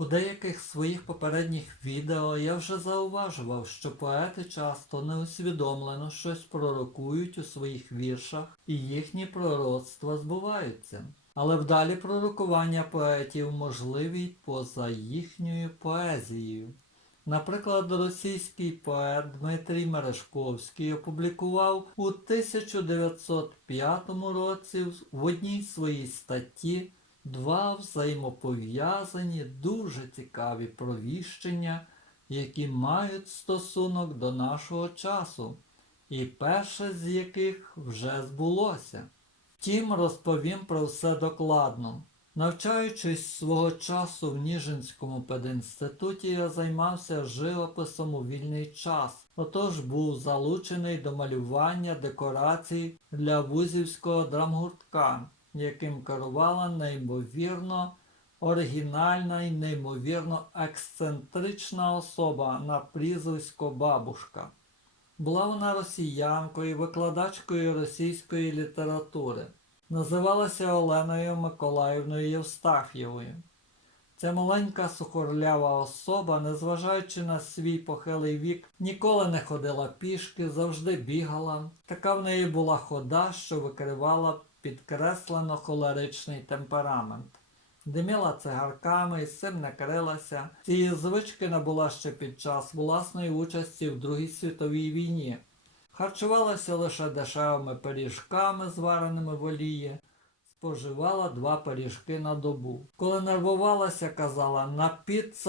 У деяких своїх попередніх відео я вже зауважував, що поети часто неусвідомлено щось пророкують у своїх віршах, і їхні пророцтва збуваються. Але вдалі пророкування поетів можливі поза їхньою поезією. Наприклад, російський поет Дмитрій Мережковський опублікував у 1905 році в одній своїй статті два взаємопов'язані дуже цікаві провіщення, які мають стосунок до нашого часу, і перше з яких вже збулося. Втім, розповім про все докладно. Навчаючись свого часу в Ніжинському пединституті, я займався живописом у вільний час. Отож був залучений до малювання декорацій для вузівського драмгуртка, яким керувала неймовірно оригінальна і неймовірно ексцентрична особа на прізвисько Бабушка. Була вона росіянкою, викладачкою російської літератури. Називалася Оленою Миколаївною Євстаф'євою. Ця маленька сухорлява особа, незважаючи на свій похилий вік, ніколи не ходила пішки, завжди бігала. Така в неї була хода, що викривала підкреслено холеричний темперамент. Диміла цигарками з цим не крилася. Цієї звички набула ще під час власної участі в Другій світовій війні. Харчувалася лише дешевими пиріжками, звареними в олії, споживала два пиріжки на добу. Коли нервувалася, казала, на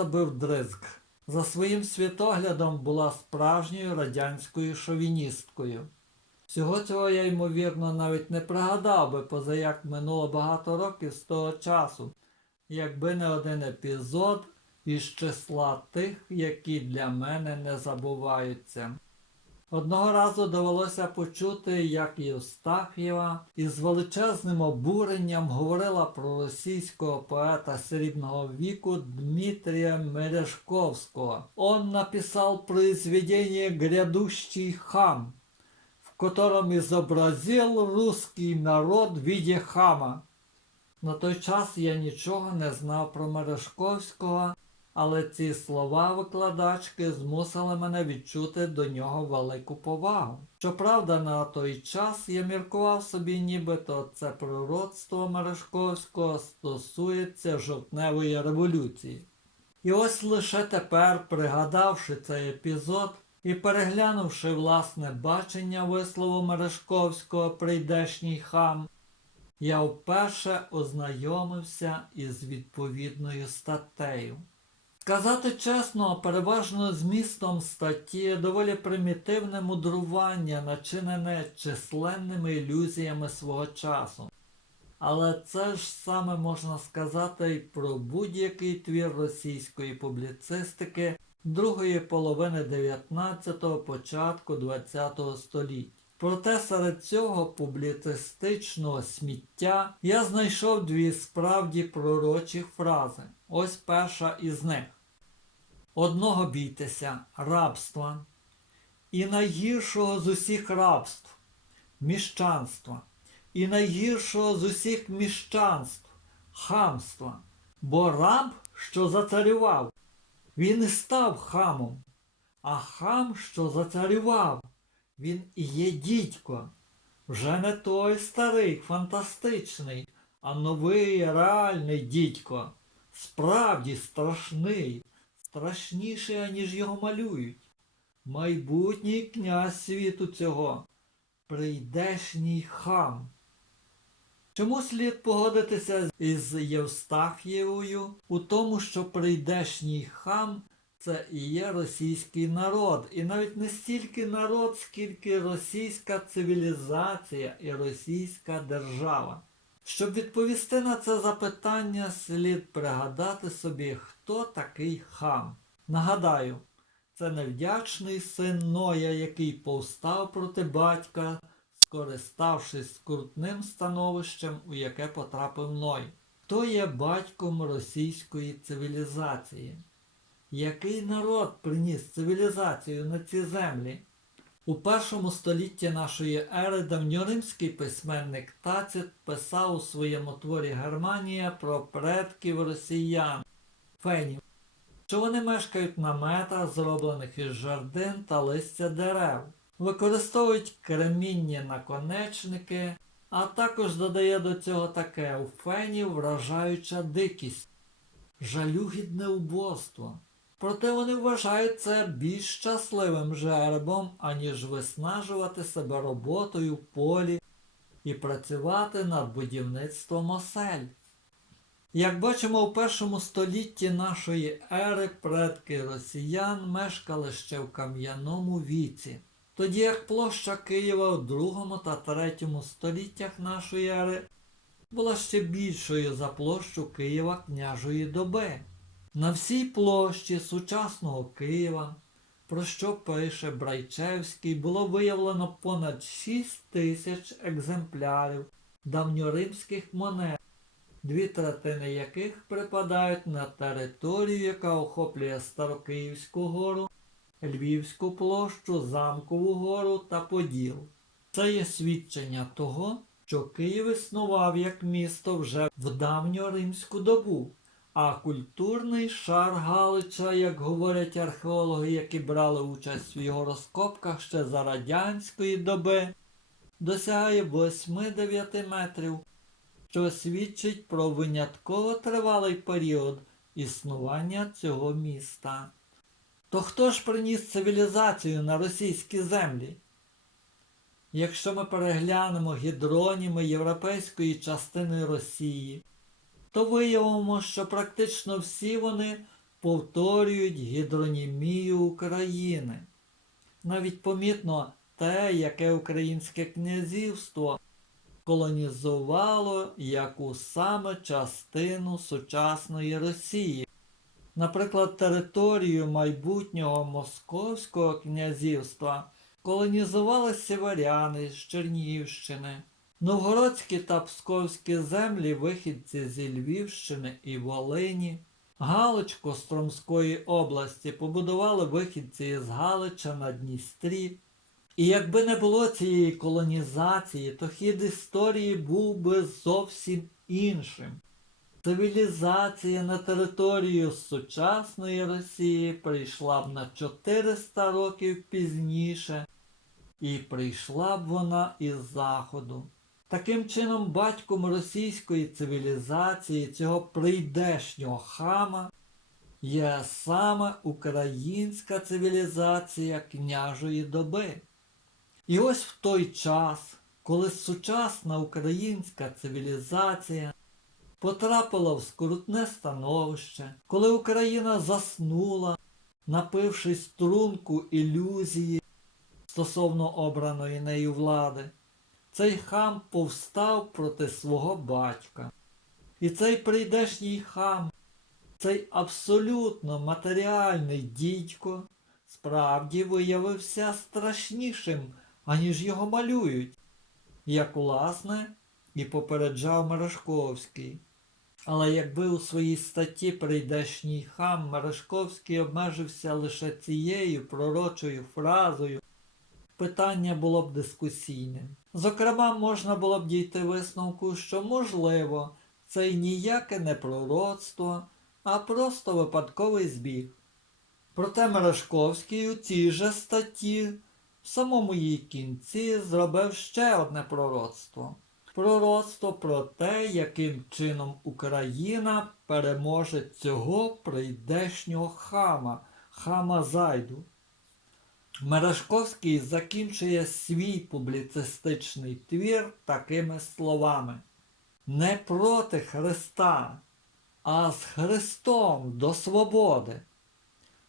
бив дризк. За своїм світоглядом була справжньою радянською шовіністкою. Всього цього я, ймовірно, навіть не пригадав би, позаяк минуло багато років з того часу, якби не один епізод із числа тих, які для мене не забуваються. Одного разу довелося почути, як Євстаф'єва із величезним обуренням говорила про російського поета срібного віку Дмитрия Мережковського. Он написал произведение «Грядущий хам», в котором изобразил русский народ в виде хама. На той час я нічого не знав про Мережковського, але ці слова викладачки змусили мене відчути до нього велику повагу. Щоправда, на той час я міркував собі, нібито це пророцтво Мережковського стосується жовтневої революції. І ось лише тепер, пригадавши цей епізод і переглянувши власне бачення вислову Мережковського прийдешній хам, я вперше ознайомився із відповідною статтею. Сказати чесно, переважно змістом статті доволі примітивне мудрування, начинене численними ілюзіями свого часу. Але це ж саме можна сказати і про будь-який твір російської публіцистики другої половини 19-го, початку 20-го століття. Проте серед цього публіцистичного сміття я знайшов дві справді пророчі фрази. Ось перша із них. Одного бійтеся рабства і найгіршого з усіх рабств міщанства, і найгіршого з усіх міщанств хамства. Бо раб, що зацарював, він і став хамом, а хам, що зацарював, він і є дідько. Вже не той старий, фантастичний, а новий реальний дідько. Справді страшний, страшніший, аніж його малюють. Майбутній князь світу цього, прийдешній хам. Чому слід погодитися із Євстаф'євою у тому, що прийдешній хам це і є російський народ, і навіть не стільки народ, скільки російська цивілізація і російська держава. Щоб відповісти на це запитання, слід пригадати собі, хто такий хам. Нагадаю, це невдячний син Ноя, який повстав проти батька, скориставшись скрутним становищем, у яке потрапив Ной. Хто є батьком російської цивілізації? Який народ приніс цивілізацію на ці землі? У першому столітті нашої ери давньоримський письменник Тацит писав у своєму творі Германія про предків росіян, фенів, що вони мешкають на метах, зроблених із жердин та листя дерев, використовують кремінні наконечники, а також додає до цього таке у фенів вражаюча дикість, жалюгідне убоство. Проте вони вважають це більш щасливим жеребом, аніж виснажувати себе роботою в полі і працювати над будівництвом осель. Як бачимо, у першому столітті нашої ери предки росіян мешкали ще в кам'яному віці, тоді як площа Києва у другому та третьому століттях нашої ери була ще більшою за площу Києва княжої доби. На всій площі сучасного Києва, про що пише Брайчевський, було виявлено понад 6 тисяч екземплярів давньоримських монет, дві третини яких припадають на територію, яка охоплює Старокиївську гору, Львівську площу, Замкову гору та Поділ. Це є свідчення того, що Київ існував як місто вже в давньоримську добу. А культурний шар Галича, як говорять археологи, які брали участь в його розкопках ще за радянської доби, досягає 8-9 метрів, що свідчить про винятково тривалий період існування цього міста. То хто ж приніс цивілізацію на російські землі? Якщо ми переглянемо гідроніми європейської частини Росії, то виявимо, що практично всі вони повторюють гідронімію України. Навіть помітно те, яке українське князівство колонізувало яку саме частину сучасної Росії. Наприклад, територію майбутнього Московського князівства колонізували сіверяни з Чернігівщини. Новгородські та Псковські землі вихідці зі Львівщини і Волині. Галич Костромської області побудували вихідці з Галича на Дністрі. І якби не було цієї колонізації, то хід історії був би зовсім іншим. Цивілізація на територію сучасної Росії прийшла б на 400 років пізніше, і прийшла б вона із Заходу. Таким чином, батьком російської цивілізації, цього прийдешнього хама, є саме українська цивілізація княжої доби. І ось в той час, коли сучасна українська цивілізація потрапила в скрутне становище, коли Україна заснула, напившись струнку ілюзії стосовно обраної нею влади, цей хам повстав проти свого батька. І цей прийдешній хам, цей абсолютно матеріальний дідько, справді виявився страшнішим, аніж його малюють, як власне і попереджав Мережковський. Але якби у своїй статті прийдешній хам Мережковський обмежився лише цією пророчою фразою, питання було б дискусійним. Зокрема, можна було б дійти висновку, що, можливо, це й ніяке не пророцтво, а просто випадковий збіг. Проте Мережковський у цій же статті в самому її кінці зробив ще одне пророцтво. Пророцтво про те, яким чином Україна переможе цього прийдешнього хама, хама Зайду. Мережковський закінчує свій публіцистичний твір такими словами: Не проти Христа, а з Христом до свободи.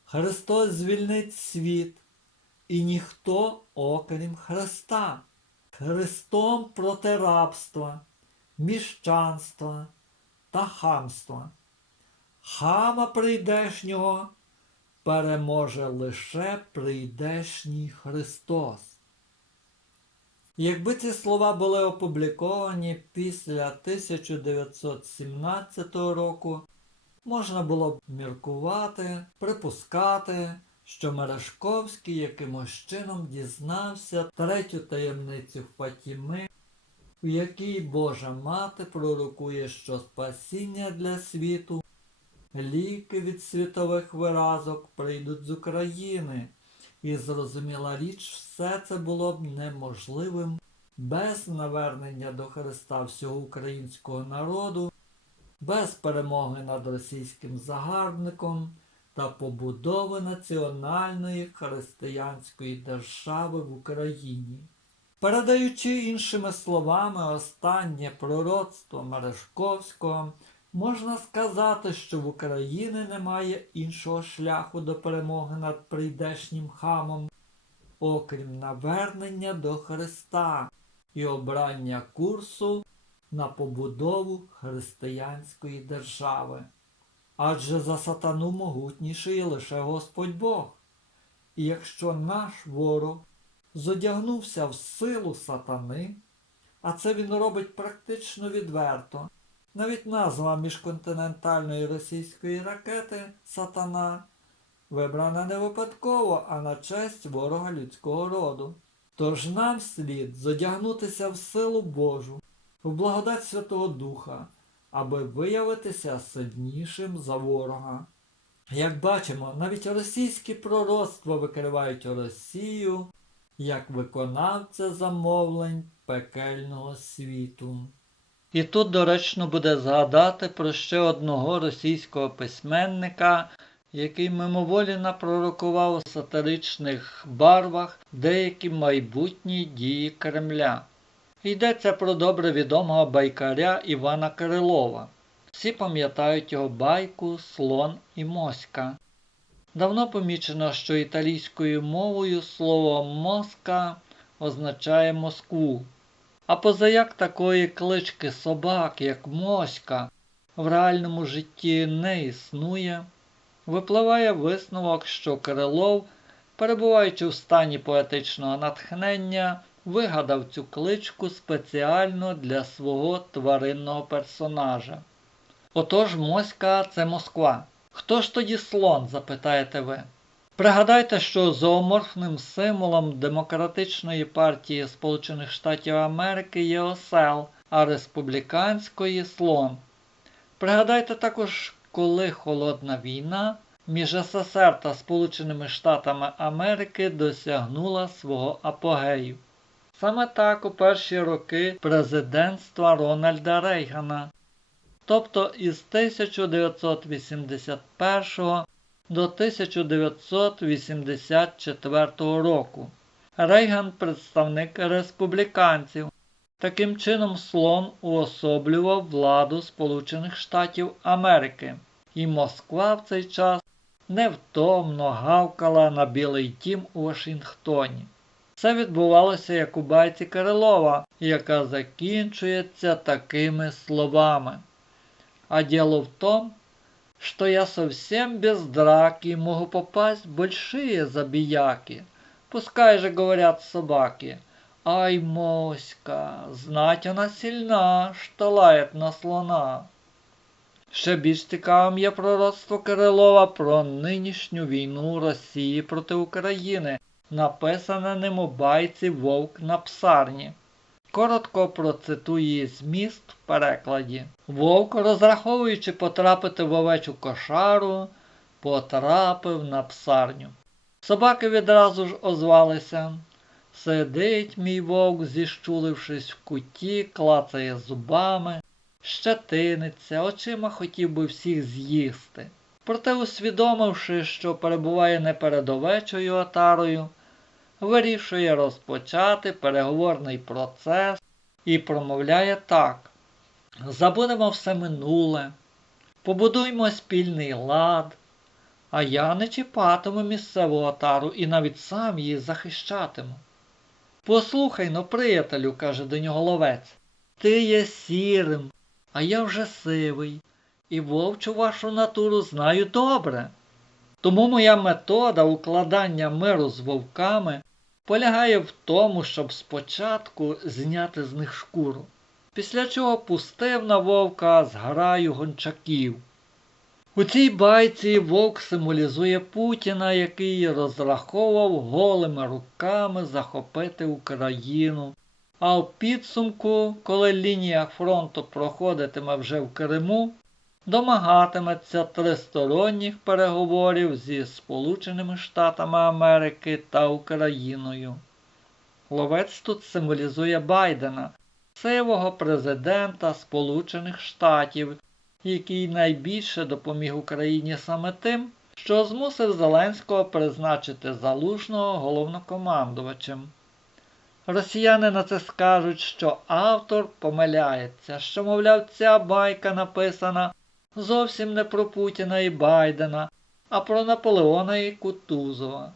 Христос звільнить світ, і ніхто, окрім Христа. Христом проти рабства, міщанства та хамства. Хама прийдешнього переможе лише прийдешній Христос. Якби ці слова були опубліковані після 1917 року, можна було б міркувати, припускати, що Мережковський якимось чином дізнався третю таємницю Фатіми, в якій Божа Мати пророкує, що спасіння для світу ліки від світових виразок прийдуть з України. І зрозуміла річ, все це було б неможливим без навернення до Христа всього українського народу, без перемоги над російським загарбником та побудови національної християнської держави в Україні. Передаючи іншими словами останнє пророцтво Мережковського, можна сказати, що в Україні немає іншого шляху до перемоги над прийдешнім хамом, окрім навернення до Христа і обрання курсу на побудову християнської держави. Адже за сатану могутніший лише Господь Бог. І якщо наш ворог зодягнувся в силу сатани, а це він робить практично відверто, навіть назва міжконтинентальної російської ракети Сатана вибрана не випадково, а на честь ворога людського роду. Тож нам слід зодягнутися в силу Божу, в благодать Святого Духа, аби виявитися сильнішим за ворога. Як бачимо, навіть російські пророцтва викривають Росію як виконавця замовлень пекельного світу. І тут доречно буде згадати про ще одного російського письменника, який мимоволі напророкував у сатиричних барвах деякі майбутні дії Кремля. Йдеться про добре відомого байкаря Івана Кирилова. Всі пам'ятають його байку Слон і Моська. Давно помічено, що італійською мовою слово моска означає Москву. А позаяк такої клички собак, як Моська, в реальному житті не існує, випливає висновок, що Кирилов, перебуваючи в стані поетичного натхнення, вигадав цю кличку спеціально для свого тваринного персонажа. Отож, Моська це Москва. Хто ж тоді слон, запитаєте ви? Пригадайте, що зооморфним символом Демократичної партії Сполучених Штатів Америки є осел, а республіканської слон. Пригадайте також, коли холодна війна між СССР та Сполученими Штатами Америки досягнула свого апогею. Саме так у перші роки президентства Рональда Рейгана тобто із 1981 до 1984 року. Рейган представник республіканців. Таким чином, слон уособлював владу Сполучених Штатів Америки, і Москва в цей час невтомно гавкала на Білий Тім у Вашингтоні. Це відбувалося як у байці Кирилова, яка закінчується такими словами. А дело в том, что я совсем без драки могу попасть в большие забияки. Пускай же говорят собаки. Ай, моська, знать она сильна, что лает на слона. Ще більш цікавим є пророцтво Кирилова про нинішню війну Росії проти України, написане ним у байці Вовк на псарні. Коротко процитую її зміст в перекладі. Вовк, розраховуючи потрапити в овечу кошару, потрапив на псарню. Собаки відразу ж озвалися. Сидить мій вовк, зіщулившись в куті, клацає зубами, щетиниться, очима хотів би всіх з'їсти. Проте, усвідомивши, що перебуває не перед овечою отарою, вирішує розпочати переговорний процес і промовляє так. Забудемо все минуле, побудуймо спільний лад, а я не чіпатиму місцеву отару і навіть сам її захищатиму. Послухай но, приятелю, каже до нього ловець, ти є сірим, а я вже сивий, і вовчу вашу натуру знаю добре. Тому моя метода укладання миру з вовками полягає в тому, щоб спочатку зняти з них шкуру, після чого пустив на вовка зграю гончаків. У цій байці вовк символізує Путіна, який розраховував голими руками захопити Україну. А в підсумку, коли лінія фронту проходитиме вже в Криму, домагатиметься тристоронніх переговорів зі Сполученими Штатами Америки та Україною. Ловець тут символізує Байдена, сивого президента Сполучених Штатів, який найбільше допоміг Україні саме тим, що змусив Зеленського призначити залужного головнокомандувачем. Росіяни на це скажуть, що автор помиляється, що, мовляв, ця байка написана зовсім не про Путіна і Байдена, а про Наполеона і Кутузова.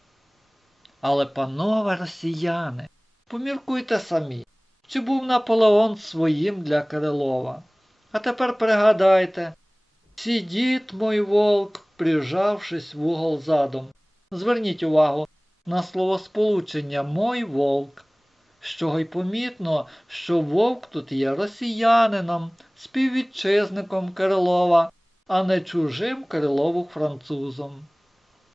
Але, панове росіяни, поміркуйте самі, чи був Наполеон своїм для Кирилова. А тепер пригадайте, сидить мой волк, прижавшись в угол задом. Зверніть увагу на словосполучення мой волк, з чого й помітно, що вовк тут є росіянином, співвітчизником Кирилова, а не чужим Кирилову французом.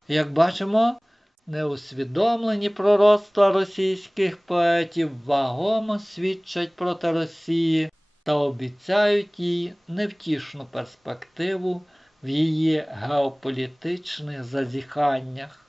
Як бачимо, неусвідомлені пророцтва російських поетів вагомо свідчать проти Росії та обіцяють їй невтішну перспективу в її геополітичних зазіханнях.